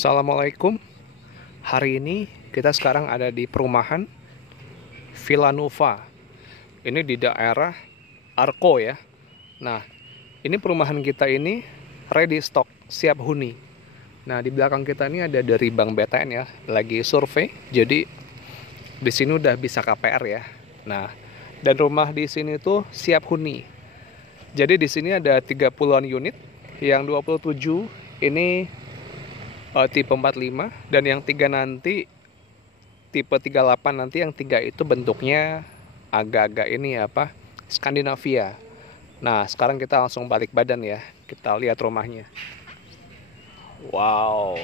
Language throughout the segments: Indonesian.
Assalamualaikum. Hari ini kita sekarang ada di perumahan Villanova. Ini di daerah Arco ya. Nah, ini perumahan kita ini ready stock, siap huni. Nah, di belakang kita ini ada dari Bank BTN ya, lagi survei. Jadi di sini udah bisa KPR ya. Nah, dan rumah di sini tuh siap huni. Jadi di sini ada 30-an unit, yang 27 ini tipe 45, dan yang 3 nanti tipe 38. Nanti yang 3 itu bentuknya agak-agak ini apa, Skandinavia. Nah, sekarang kita langsung balik badan ya. Kita lihat rumahnya. Wow.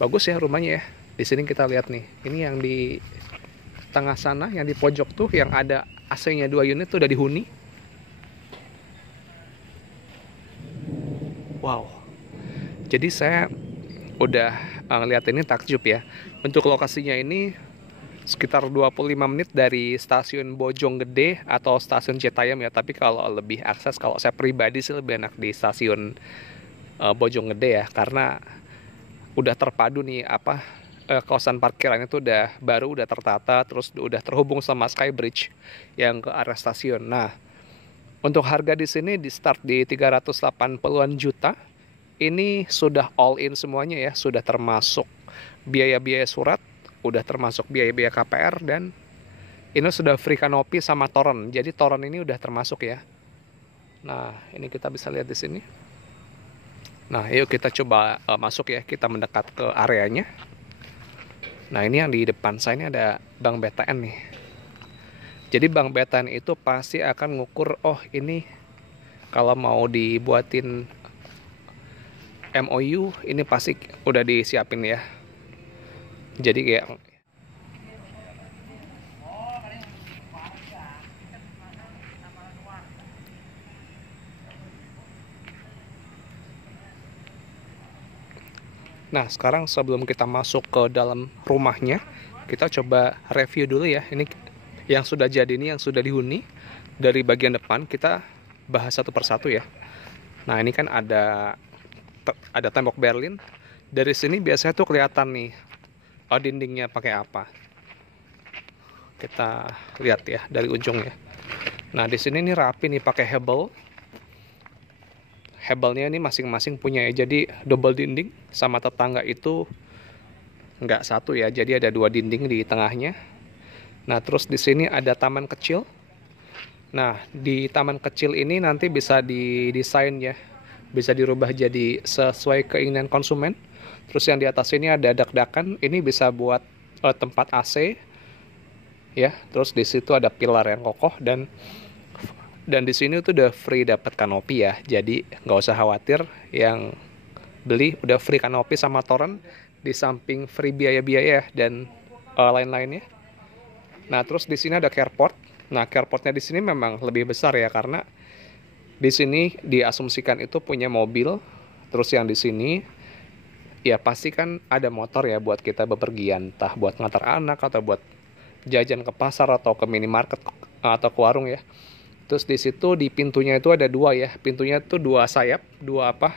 Bagus ya rumahnya ya. Di sini kita lihat nih. Ini yang di tengah sana, yang di pojok tuh yang ada AC-nya 2 unit tuh udah dihuni. Wow. Jadi saya udah ngeliat ini takjub ya. Untuk lokasinya ini sekitar 25 menit dari stasiun Bojonggede atau stasiun Citayam ya. Tapi kalau lebih akses, kalau saya pribadi sih lebih enak di stasiun Bojonggede ya. Karena udah terpadu nih apa, kawasan parkiran itu udah baru, udah tertata, terus udah terhubung sama Skybridge yang ke arah stasiun. Nah, untuk harga di sini di start di 380-an juta. Ini sudah all in semuanya ya, sudah termasuk biaya-biaya surat, udah termasuk biaya-biaya KPR, dan ini sudah free kanopi sama toren. Jadi toren ini udah termasuk ya. Nah, ini kita bisa lihat di sini. Nah, yuk kita coba masuk ya, kita mendekat ke areanya. Nah, ini yang di depan saya ini ada Bank BTN nih. Jadi Bank BTN itu pasti akan ngukur, oh ini kalau mau dibuatin MOU ini pasti udah disiapin ya. Jadi kayak nah, sekarang sebelum kita masuk ke dalam rumahnya, kita coba review dulu ya. Ini yang sudah jadi, ini yang sudah dihuni. Dari bagian depan kita bahas satu persatu ya. Nah, ini kan ada tembok Berlin. Dari sini biasanya tuh kelihatan nih, oh, dindingnya pakai apa. Kita lihat ya dari ujung ya. Nah, di sini nih rapi nih pakai hebel. Hebelnya ini masing-masing punya ya. Jadi double dinding, sama tetangga itu nggak satu ya. Jadi ada 2 dinding di tengahnya. Nah, terus di sini ada taman kecil. Nah, di taman kecil ini nanti bisa didesain ya. Bisa dirubah jadi sesuai keinginan konsumen. Terus yang di atas ini ada dak-dakan, ini bisa buat tempat AC ya. Terus di situ ada pilar yang kokoh, dan di sini tuh udah free dapat kanopi ya. Jadi nggak usah khawatir, yang beli udah free kanopi sama toren, di samping free biaya-biaya dan lain-lainnya. Nah, terus di sini ada carport. Nah, carportnya di sini memang lebih besar ya, karena di sini diasumsikan itu punya mobil. Terus yang di sini ya pasti kan ada motor ya buat kita bepergian, entah buat ngantar anak atau buat jajan ke pasar atau ke minimarket atau ke warung ya. Terus di situ di pintunya itu ada 2 ya. Pintunya tuh 2 sayap, 2 apa?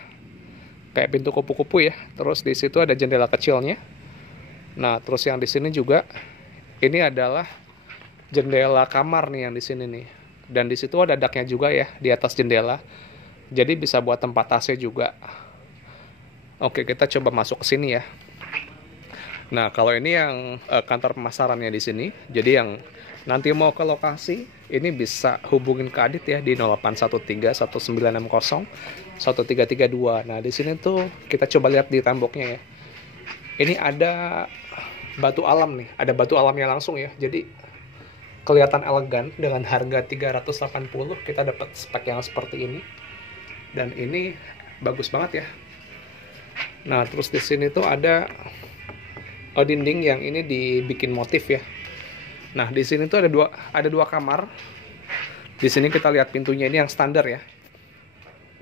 Kayak pintu kupu-kupu ya. Terus di situ ada jendela kecilnya. Nah, terus yang di sini juga ini adalah jendela kamar nih yang di sini nih. Dan di situ ada daknya juga ya di atas jendela. Jadi bisa buat tempat AC juga. Oke, kita coba masuk ke sini ya. Nah, kalau ini yang kantor pemasarannya di sini. Jadi yang nanti mau ke lokasi, ini bisa hubungin ke Adit ya di 0813 1960 1332. Nah, di sini tuh kita coba lihat di temboknya ya. Ini ada batu alam nih, ada batu alamnya langsung ya. Jadi kelihatan elegan. Dengan harga 380 kita dapat spek yang seperti ini. Dan ini bagus banget ya. Nah, terus di sini tuh ada dinding yang ini dibikin motif ya. Nah, di sini tuh ada dua kamar. Di sini kita lihat pintunya ini yang standar ya.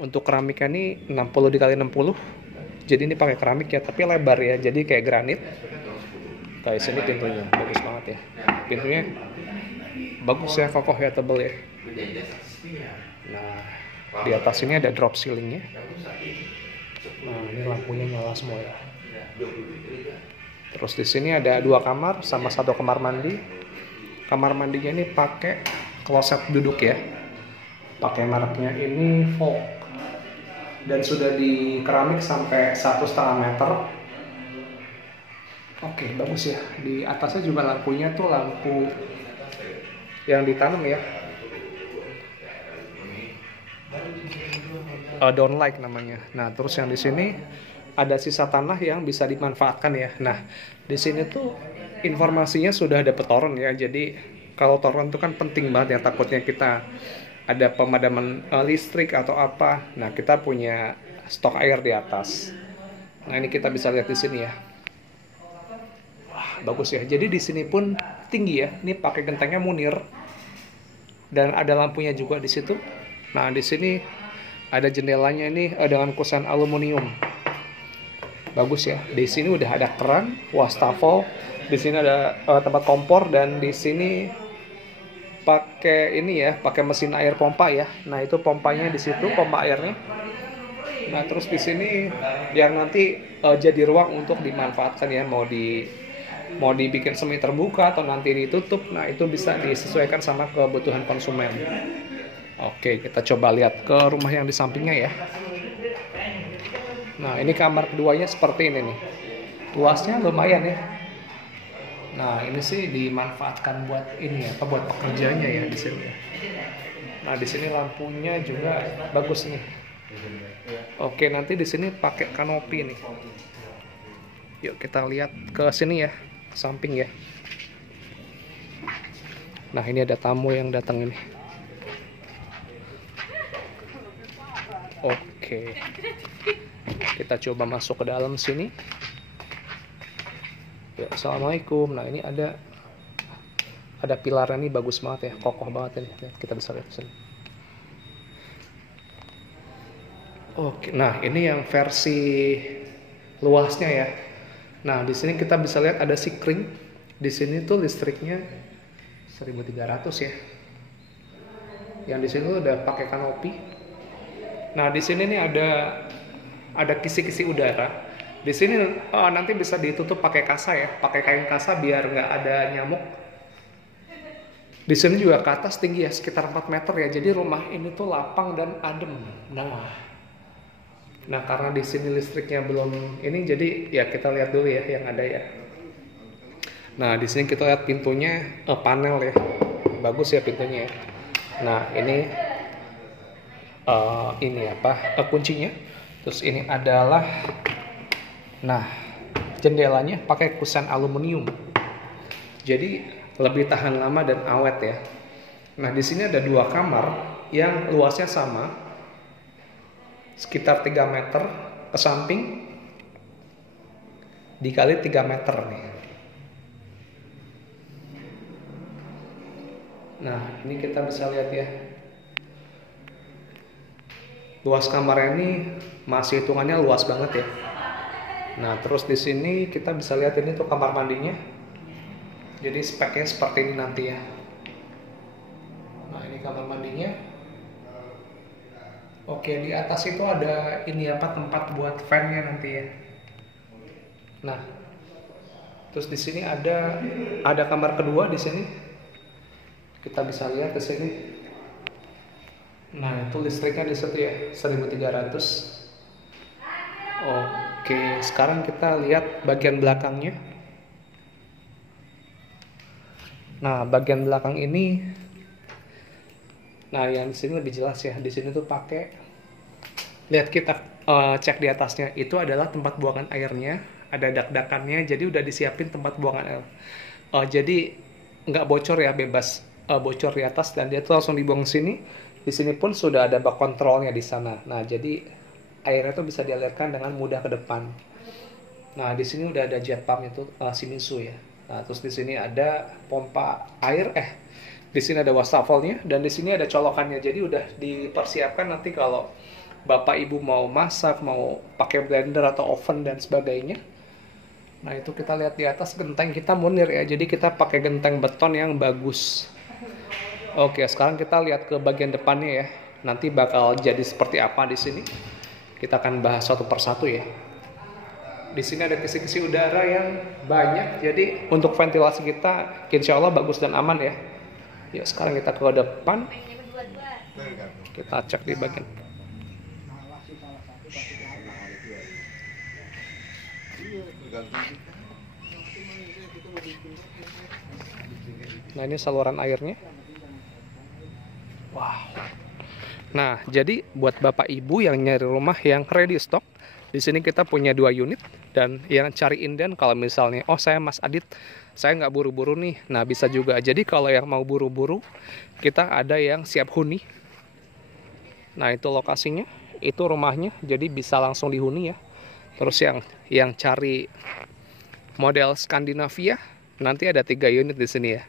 Untuk keramiknya ini 60 dikali 60. Jadi ini pakai keramik ya, tapi lebar ya. Jadi kayak granit. Kayak sini pintunya bagus banget ya. Pintunya bagus ya, kokoh ya, tebel ya. Nah, di atas ini ada drop ceilingnya. Nah, ini lampunya nyala semua ya. Terus di sini ada 2 kamar sama 1 kamar mandi. Kamar mandinya ini pakai kloset duduk ya. Pakai mereknya ini Vogue. Dan sudah di keramik sampai 1,5 meter. Oke, bagus ya. Di atasnya juga lampunya tuh lampu yang ditanam ya. Downlight namanya. Nah, terus yang di sini ada sisa tanah yang bisa dimanfaatkan ya. Nah, di sini tuh informasinya sudah ada toren ya. Jadi kalau toren itu kan penting banget ya. Takutnya kita ada pemadaman listrik atau apa. Nah, kita punya stok air di atas. Nah, ini kita bisa lihat di sini ya. Wah, bagus ya. Jadi di sini pun tinggi ya. Ini pakai gentengnya Munir. Dan ada lampunya juga di situ. Nah, di sini ada jendelanya ini dengan kusen aluminium. Bagus ya. Di sini udah ada keran, wastafel. Di sini ada tempat kompor dan di sini pakai ini ya, pakai mesin air pompa ya. Nah, itu pompanya di situ, pompa airnya. Nah, terus di sini yang nanti jadi ruang untuk dimanfaatkan ya, mau dibikin semi terbuka atau nanti ditutup. Nah, itu bisa disesuaikan sama kebutuhan konsumen. Oke, kita coba lihat ke rumah yang di sampingnya ya. Nah, ini kamar keduanya seperti ini nih. Luasnya lumayan ya. Nah, ini sih dimanfaatkan buat ini ya, buat pekerjanya ya di sini. Nah, di sini lampunya juga bagus nih. Oke, nanti di sini pakai kanopi nih. Yuk kita lihat ke sini ya, samping ya. Nah, ini ada tamu yang datang ini. Oke, kita coba masuk ke dalam sini. Ya, assalamualaikum. Nah, ini ada pilarnya nih, bagus banget ya, kokoh banget ini. Kita bisa lihat sini. Oke, nah ini yang versi luasnya ya. Nah, di sini kita bisa lihat ada sikring. Di sini tuh listriknya 1.300 ya. Yang di sini tuh udah pakai kanopi. Nah, di sini nih ada kisi-kisi udara. Di sini nanti bisa ditutup pakai kasa ya, pakai kain kasa biar nggak ada nyamuk. Di sini juga ke atas tinggi ya, sekitar 4 meter ya. Jadi rumah ini tuh lapang dan adem. Nah karena di sini listriknya belum ini, jadi ya kita lihat dulu ya yang ada ya. Nah, di sini kita lihat pintunya panel ya, bagus ya pintunya ya. Nah, ini kuncinya. Terus ini adalah, nah, jendelanya pakai kusen aluminium. Jadi lebih tahan lama dan awet ya. Nah, di sini ada 2 kamar yang luasnya sama, sekitar 3 meter ke samping dikali 3 meter nih. Nah, ini kita bisa lihat ya. Luas kamarnya ini masih hitungannya luas banget ya. Nah, terus di sini kita bisa lihat ini tuh kamar mandinya. Jadi speknya seperti ini nanti ya. Nah, ini kamar mandinya. Oke, di atas itu ada ini tempat buat fan-nya nanti ya. Nah, terus di sini ada kamar kedua di sini. Kita bisa lihat ke sini. Nah, itu listriknya di situ ya, 1.300. Oke, sekarang kita lihat bagian belakangnya. Nah, bagian belakang ini, nah yang di sini lebih jelas ya. Di sini tuh pakai, lihat kita cek di atasnya, itu adalah tempat buangan airnya, ada dak-dakannya, jadi udah disiapin tempat buangan air. Jadi nggak bocor ya, bebas bocor di atas dan dia tuh langsung dibuang sini. Di sini pun sudah ada bak kontrolnya di sana. Nah, jadi airnya tuh bisa dialirkan dengan mudah ke depan. Nah, di sini udah ada jet pump itu Shimizu ya. Nah, terus di sini ada pompa air, di sini ada wastafelnya dan di sini ada colokannya. Jadi udah dipersiapkan nanti kalau Bapak Ibu mau masak, mau pakai blender atau oven dan sebagainya. Nah, itu kita lihat di atas genteng kita Munir ya. Jadi kita pakai genteng beton yang bagus. Oke, sekarang kita lihat ke bagian depannya ya. Nanti bakal jadi seperti apa di sini. Kita akan bahas satu persatu ya. Di sini ada kisi-kisi udara yang banyak, jadi untuk ventilasi kita insya Allah bagus dan aman ya. Ya sekarang kita ke depan, kita cek di bagian. Nah ini saluran airnya. Wow. Nah jadi buat bapak ibu yang nyari rumah yang ready stock, di sini kita punya 2 unit. Dan yang cari inden kalau misalnya, oh saya Mas Adit, saya nggak buru-buru nih. Nah bisa juga. Jadi kalau yang mau buru-buru, kita ada yang siap huni. Nah itu lokasinya, itu rumahnya. Jadi bisa langsung dihuni ya. Terus yang cari model Skandinavia, nanti ada 3 unit di sini ya.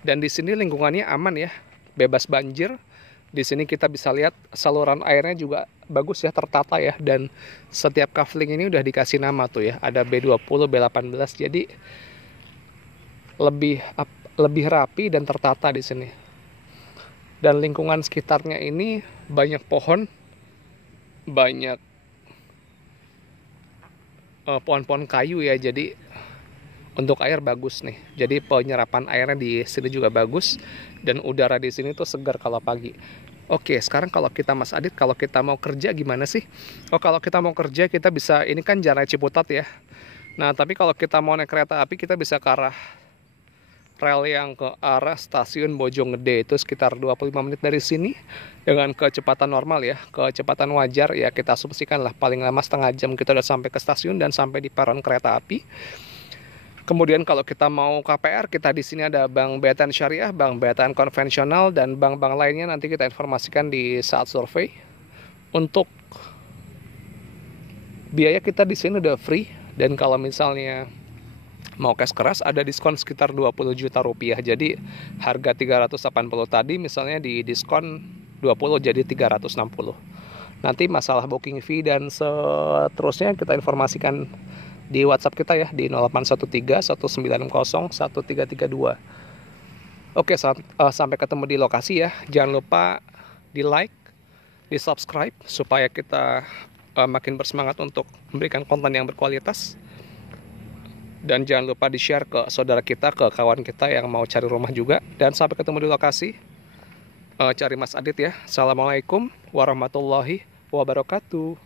Dan di sini lingkungannya aman ya, bebas banjir. Di sini kita bisa lihat saluran airnya juga bagus ya, tertata ya. Dan setiap kafling ini udah dikasih nama tuh ya. Ada B20, B18. Jadi lebih rapi dan tertata di sini. Dan lingkungan sekitarnya ini banyak pohon, banyak pohon-pohon kayu ya. Jadi untuk air bagus nih. Jadi penyerapan airnya di sini juga bagus. Dan udara di sini tuh segar kalau pagi. Oke, sekarang kalau kita Mas Adit, kalau kita mau kerja gimana sih? Oh, kalau kita mau kerja kita bisa, ini kan Jalan Ciputat ya. Nah, tapi kalau kita mau naik kereta api kita bisa ke arah rel yang ke arah stasiun Bojonggede. Itu sekitar 25 menit dari sini. Dengan kecepatan normal ya, kecepatan wajar ya, kita asumsikan lah paling lama setengah jam kita udah sampai ke stasiun dan sampai di peron kereta api. Kemudian kalau kita mau KPR, kita di sini ada Bank BTN Syariah, Bank BTN konvensional, dan bank-bank lainnya nanti kita informasikan di saat survei. Untuk biaya kita di sini udah free, dan kalau misalnya mau cash keras ada diskon sekitar 20 juta rupiah. Jadi harga 380 tadi misalnya di diskon 20 jadi 360. Nanti masalah booking fee dan seterusnya kita informasikan di WhatsApp kita ya, di 0813 190 1332. Oke, sampai ketemu di lokasi ya. Jangan lupa di like, di subscribe supaya kita makin bersemangat untuk memberikan konten yang berkualitas. Dan jangan lupa di share ke saudara kita, ke kawan kita yang mau cari rumah juga. Dan sampai ketemu di lokasi, cari Mas Adit ya. Assalamualaikum warahmatullahi wabarakatuh.